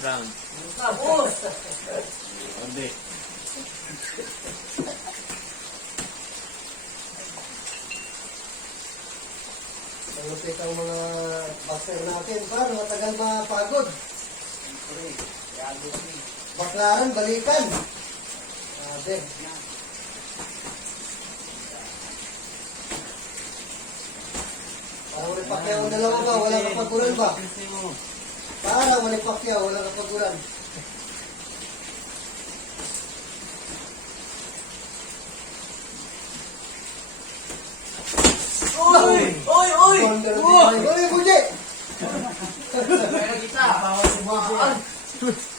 Frank. Tapos! Orbe. Malupit ang mga boxer natin. Para matagal mapagod. Baklaran, balikan. Grabe. Parang Manny Pacquiao ang dalawa ba? Walang kapaguran ba? Parang Manny Pacquiao, walang kapaguran. Uy! Uy! Uy! Uy, Buji! Napawat si Boje.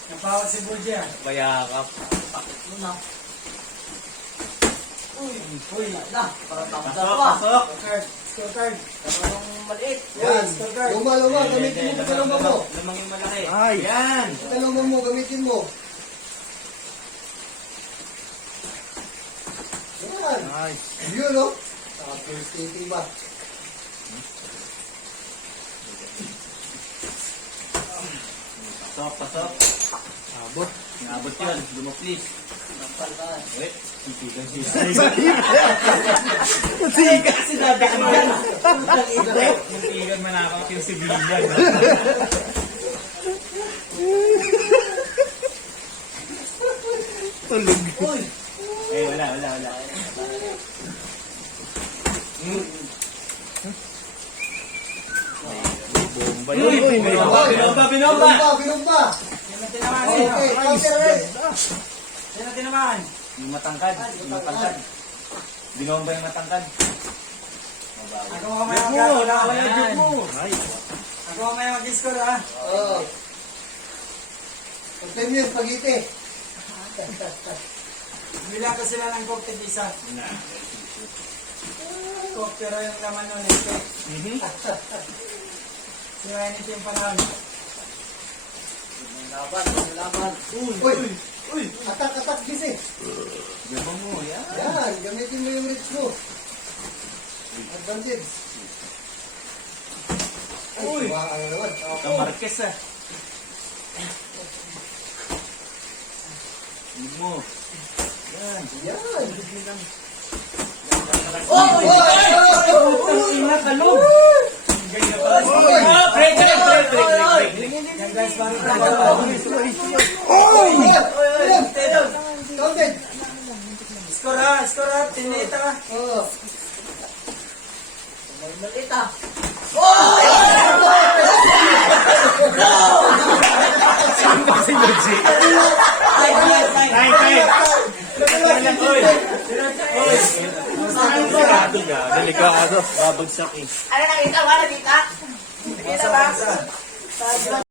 Napawat si Boje. Bayakap. Uy! Uy! Na! Parang tapos Pasok, pa. pasok. Scorecard. Parang maliit. Yan. Scorecard. Luma, gamitin mo sa luma mo. Lamang yung malaki. Ay! Yan! Sa luma mo, gamitin mo. Yan. Ay! Yun, no? Tapos, titiba. Pasok, pasok. Abot! Naabot yun. Dumaplis. Wait. Titigan siya. Siga! Sinabi ko yan. Yung tigan manakot yung civilian. Tulog! Uy! Eh, wala. Bomba Uy! yun! Uy! May Binomba! Binomba! Sino tinamaan? Okay, counter red. Sino tinamaan? Yung matangkad. Binomba yung matangkad. Ako mamaya mag-score. Joke mo! Ay! Ako mamaya mag-score ha. Oo. Pagpem yung spaghetti. Bilang ko sila ng coke isa. Coke pero yung laman nun ito. Si Wendy yung panahon. Laban. Uy! Atak, gisi. Gabang mo, yan. Yan, gamitin mo yung reach mo. Advantage. Ay, Uy! ano naman. Ito Marquez ah. Huwag mo. Yan. Yan. Ingat, talong! Ganyan pa. Break! Yan guys, parang Counted. Score ha, tinita ha. Oo. Maliit ha. Si Luigi! Delikado! Babagsak eh! Ano nakita ba? Nakita? Nakita ba?